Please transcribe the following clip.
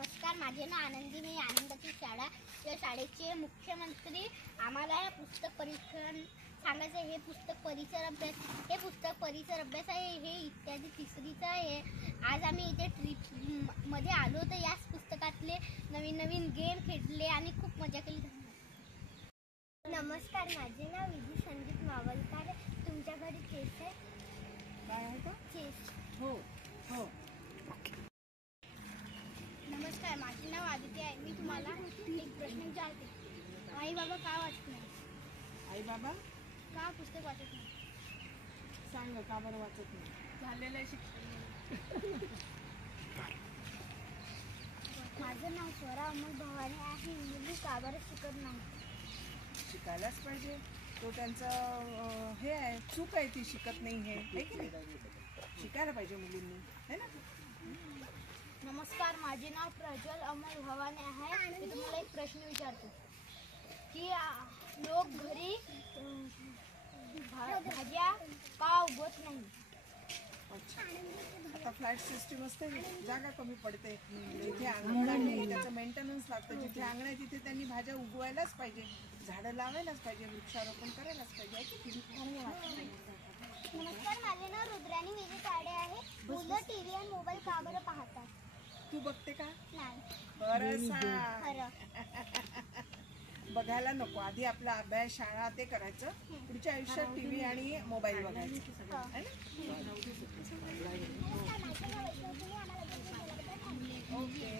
नमस्कार, माझे नाव आनंदी. मी आनंदाची शाळा या शाळेचे मुख्यमंत्री. आम्हाला पुस्तक परीक्षण सांगायचं. हे पुस्तक परिसर अभ्यास आहे. हे इत्यादी तिसरीचं आहे. आज आम्ही इथे ट्रिप मध्ये आलो तर याच पुस्तकातले नवीन नवीन गेम खेळले आणि खूप मजा केली. नमस्कार, माझे नाव विधी संदीप मावलकर. तुमच्या घरी चेस आहे? काय आहे का? चेस. हो हो. नमस्कार, माझे नाव आदित्य आहे. मी तुम्हाला एक प्रश्न विचारते. आई बाबा का वाचत नाही? आई बाबा का पुस्तक वाचत नाही? सांग का बरं वाचत नाही? झालेलं शिक्षण. माझं नाव स्वरा अमोल भवानी आहे. मुली का बरं शिकत नाही? शिकायलाच पाहिजे. तो त्यांचं हे आहे, चूक आहे ती शिकत नाही हे की नाही. शिकायला पाहिजे मुलींनी, है ना. नमस्कार, माझे नाव प्रज्वल अमोल भवानी आहे. मी तुम्हाला एक प्रश्न विचारतो की लोक घरी भाज्या का उगवत नाही? अच्छा, आता फ्लॅट सिस्टीम असते, जागा कमी पडते. जिथे अंगण आहे त्याचं मेंटेनन्स लागतं. जिथे अंगण आहे तिथे त्यांनी भाज्या उगवायलाच पाहिजे, झाडं लावायलाच पाहिजे, वृक्षारोपण करायलाच पाहिजे. नमस्कार, माझे नाव रुद्राणी विजय ताडे आहे. मुलं टीव्ही आणि मोबाईल का बरं पाहतात? तू बघते का? नाही. खरं सांग. खरं. बघायला नको. आधी आपला अभ्यास, शाळा ते करायचं. पुढच्या आयुष्यात टीव्ही आणि मोबाईल बघायचं, है ना. नमस्कार, माझं नाव वैष्णवी. तुम्ही आम्हाला ओके.